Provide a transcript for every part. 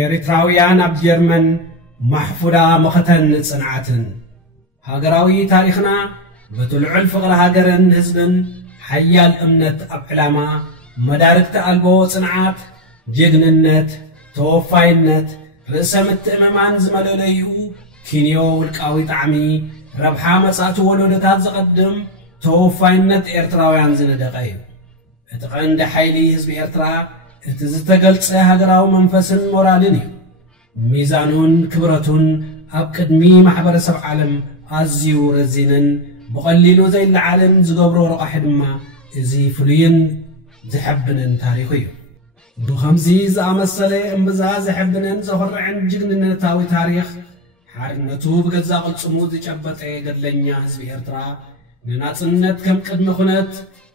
ኤርትራውያን ኣብ ጀርመን ማሕፉዳ መኸተን ጽንዓትን ሃገራዊ ታሪኽና በትልዑል ፍቕሪ ሃገርን ህዝብን ሓያል እምነት ኣብ ዕላማ መዳርክቲ ኣልቦ ጽንዓት ጀግንነት ተወፋይነት ርእሰ ምትእምማን ዝመለለዩ ኪንዮ ውልቃዊ ጣዕሚ ረብሓ መጻእቲ ወለዶታት ዝቐድም ተወፋይነት ኤርትራውያን ዝነደቐ እዩ እቲ ቀንዲ ሓይሊ ህዝቢ ኤርትራ እቲ ዝተገልጸ ሃገራዊ መንፈስን ሞራልን እዩ ሚዛኑን ክብረቱን ኣብ ቅድሚ ማሕበረሰብ ዓለም ኣዝዩ ረዚንን ብቐሊሉ ዘይለዓልን ዝገብሮ ረቓሒ ድማ እዚ ፍሉይን ዝሕብንን ታሪኹ እዩ ብኸምዚ ዝኣመሰለ እምብዛ ዝሕብንን ዘኹርዕን ጅግንነታዊ ታሪኽ ሓርነቱ ብገዛ ቅልጽሙ ዝጨበጠ ገድለኛ ህዝቢ ኤርትራ ንናጽነት ከም ቅድሚ ኩነት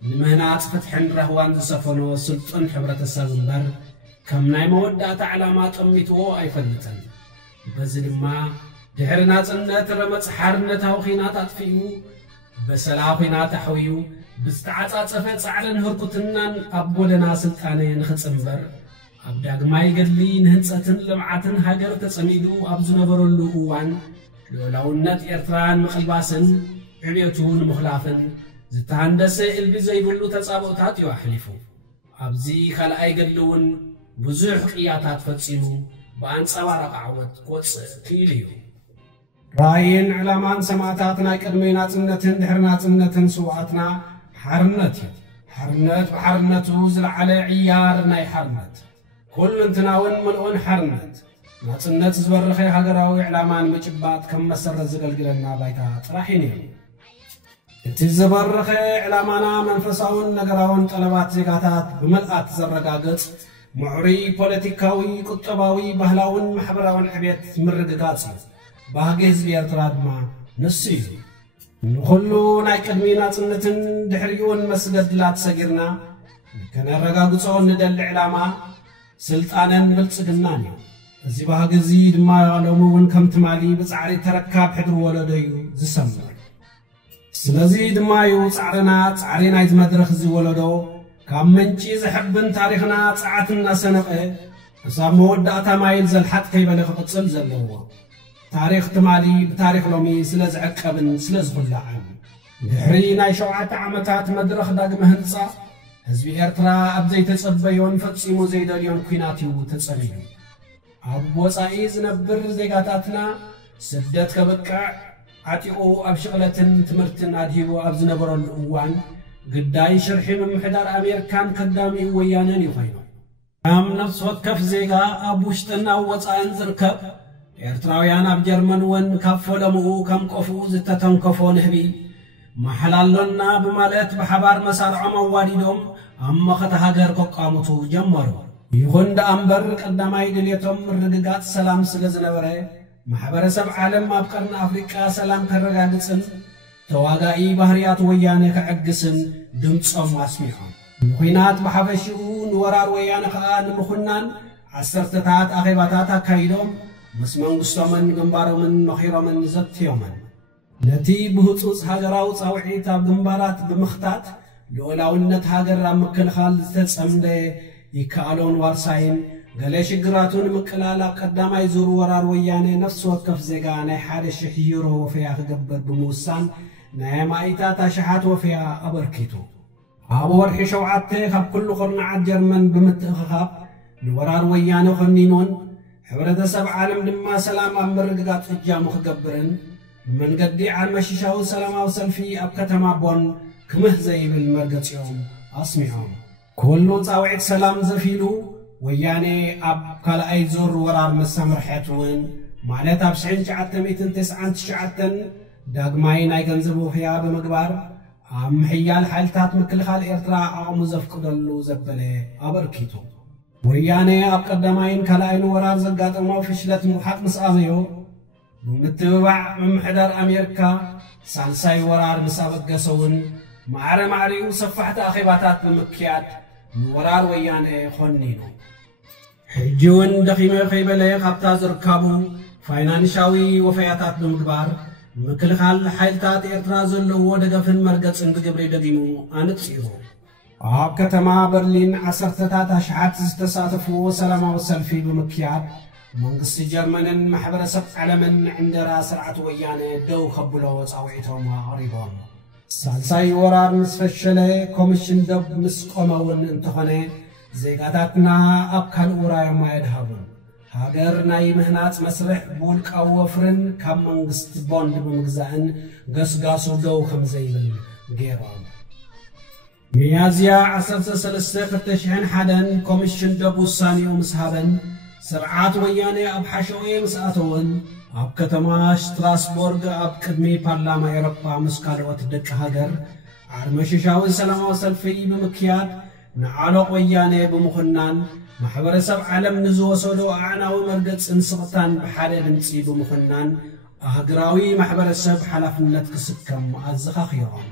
ንምህናፅ ፍትሕን ረህዋን ዝሰፈኖ ስልጡን ሕብረተሰብ እምበር ከም ናይ መወዳእታ ዕላማ ጠሚትዎ ኣይፈልጥን በዚ ድማ ድሕሪ ናጽነት ረመፅ ሓርነታዊ ኺናት ኣጥፊኡ በሰላ ኺናት ኣሕውዩ ብዝተዓጻጸፈ ጻዕርን ህርኩትናን ኣብ ጎደና ስልጣነ ንኽጽምበር ኣብ ዳግማይ ገድሊ ንህንጸትን ልምዓትን ሃገር ተጸሚዱ ኣብ ዝነበረሉ እዋን ልዑላውነት ኤርትራን ምቕልባስን ዕብየቱ ንምኽላፍን ዝተሃንደሰ እልቢ ዘይብሉ ተጻብኦታት እዩ ኣሕሊፉ ኣብዚ ካልኣይ ገድሊ እውን ብዙሕ ቅያታት ፈጺሙ ብኣንጸባራቕ ዓወት ክወፅእ ክኢል እዩ ራእይን ዕላማን ሰማዕታት ናይ ቅድሚ ናጽነትን ድሕሪ ናጽነትን ስውኣትና ሓርነት እዩ ሓርነት ብሓርነቱ ዝለዓለ ዕያር ናይ ሓርነት ኩልንትናውን ምልኡን ሓርነት ናጽነት ዝበረኸ ሃገራዊ ዕላማን ምጭባጥ ከም መሰረት ዘገልግለና ባይታ ጥራሕ እዩ እቲ ዝበረኸ ዕላማና መንፈሳውን ነገራውን ጠለባት ዜጋታት ብመልኣት ዘረጋግጽ ምዕሩይ ፖለቲካዊ ቁጠባዊ ባህላውን ማሕበራውን ዕብየት ምርግጋጽ እዩ ባህጊ ህዝቢ ኤርትራ ድማ ንሱ እዩ ንኹሉ ናይ ቅድሚ ናጽነትን ድሕሪኡን መስገድላት ሰጊርና ከነረጋግጾ ንደሊ ዕላማ ስልጣነን ብልጽግናን እዩ እዚ ባህጊ እዚ ድማ ሎሚ እውን ከም ትማሊ ብጻዕሪ ተረካብ ሕድሪ ወለዶ እዩ ዝሰምር ስለዚ ድማ እዩ ጻዕርና ጻዕሪ ናይቲ መድረኽ እዚ ወለዶ ካብ ምንጪ ዝሕብን ታሪኽና ጸዓት እናሰነቐ ክሳብ መወዳእታ ማይል ዘልሓጥ ከይበለ ክቕጽል ዘለዎ ታሪኽ ትማሊ ብታሪኽ ሎሚ ስለ ዝዕቀብን ስለ ዝኹላዕን ድሕሪ ናይ 7 ዓመታት መድረኽ ዳግመ ህንጻ ህዝቢ ኤርትራ ኣብ ዘይተጸበዮን ፈጺሙ ዘይደልዮን ኩናት እዩ ተጸሚዱ ኣብ ወጻኢ ዝነብር ዜጋታትና ስደት ከበቅዕ ዓጢቑ ኣብ ሽቕለትን ትምህርትን ኣድሂቡ ኣብ ዝነበረሉ እዋን ግዳይ ሽርሒ ምምሕዳር ኣሜሪካን ከዳሚኡ ወያነን እዩ ኮይኑ ከም ነፍሲ ወከፍ ዜጋ ኣብ ውሽጥን ኣብ ወጻኢን ዝርከብ ኤርትራውያን ኣብ ጀርመን እውን ካብ ፈለምኡ ከም ቆፉ ዝተተንከፎ ንህቢ ማሕላሎና በማለት በሓባር መሳርዖም ኣዋዲዶም ኣብ መኸተ ሃገር ከቃሙቱ ጀመሩ ይኹን ደኣምበር ቀዳማይ ድልየቶም ምርግጋጽ ሰላም ስለ ዝነበረ ማሕበረሰብ ዓለም ኣብ ቀርኒ ኣፍሪቃ ሰላም ከረጋግጽን ተዋጋኢ ባህርያት ወያነ ከዕግስን ድምፆም ኣስሚዖም ንኹናት ብሓፈሽኡ ንወራር ወያነ ከዓ ንምኹናን ዓሰርተታት ኣኼባታት ኣካይዶም ምስ መንግስቶምን ግንባሮምን መኺሮምን ዘትዮምን ነቲ ብህፁፅ ሃገራዊ ጻውዒት ኣብ ግንባራት ብምኽታት ልዑላውነት ሃገር ኣብ ምክልኻል ዝተጸምደ ይከኣሎን ዋርሳይን ገለ ሽግራቱን ምቅላል ኣብ ቀዳማይ ዙር ወራር ወያነ ነፍሲ ወከፍ ዜጋ ናይ 1,000 ዩሮ ወፈያ ክገብር ብምውሳን ናይ ማኢታት ኣሽሓት ወፈያ ኣበርኪቱ ኣብ ወርሒ 7 ካብ ኩሉ ኹርናዓት ጀርመን ብምትእኽኻብ ንወራር ወያነ ኸኒኖን ሕብረተሰብ ዓለም ድማ ሰላም ኣብ ምርግጋጽ ፍጃሙ ክገብርን ብመንገዲ ዓርመሽሻዊ ሰላማዊ ሰልፊ ኣብ ከተማ ቦን ክምህ ዘይብል መርገጺኦም ኣስሚዖም ኩሉ ጻውዒት ሰላም ዘፊሉ ወያኔ ኣብ ካልኣይ ዙር ወራር መሳምርሐት እውን ማለት ኣብ 1999 ዳግማይ ናይ ገንዘብ ውህያ ብምግባር ኣብ ምሕያል ሓይልታት ምክልኻል ኤርትራ ዓቕሙ ዘፍቅደሉ ዘበለ ኣበርኪቱ ወያኔ ኣብ ቀዳማይን ካልኣይን ወራር ዘጋጠሞ ፍሽለት ምውሓጥ ምስ ኣበዮ ብምትብባዕ ምምሕዳር ኣሜሪካ ሳልሳይ ወራር ምስ ኣበገሰውን ማዕረ ማዕሪኡ ሰፋሕቲ ኣኼባታት ብምክያድ ንወራር ወያነ ኾኒኑ ሕጂ እውን ደኺመ ኸይበለ ካብታ ዝርካቡ ፋይናንሻዊ ወፈያታት ብምግባር ምክልኻል ሓይልታት ኤርትራ ዘለዎ ደገፍን መርገጽን ብግብሪ ደጊሙ ኣንጽሩ ኣብ ከተማ በርሊን 10 ኣሽሓት ዝተሳተፍዎ ሰላማዊ ሰልፊ ብምክያድ መንግስቲ ጀርመንን ማሕበረሰብ ዓለምን ዕንደራ ስርዓት ወያነ ደው ከብሎ ጻውዒቶም አቅሪቦም ሳልሳይ ወራር ምስፈሸለ ኮሚሽን ደብ ምስቆመውን እንተኾነ ዜጋታትና አብካል ኡራይ ማይድሃቡን ሀገር ናይ ምህናት መስርሕ ቡልቃው ወፍርን ካብ መንግስት ቦንድ ብምግዛእን ገስጋሱ ደው ከምዘይብል ገይሮም ሚያዝያ 13/2001 ኮሚሽን ደብ ውሳኔው ምስሃበን ስርዓት ወያነ አብ ሓሸዌ ምስኣተውን አብ ከተማ ስትራስቦርግ አብ ቅድሚ ፓርላማ ኤውሮፓ ምስካልኦት ደቂ ሃገር አርመሽሻዊ ሰላማዊ ሰልፊ ብምክያድ ንዓሎቕ ወያነ ብምኹናን ማሕበረሰብ ዓለም ንዝወሰዶ ኣዕናዊ መርገፅን ስቕታን ብሓደ ድምፂ ብምኹናን ሃገራዊ ማሕበረሰብ ሓላፍነት ክስከም ኣዘኻኺሮም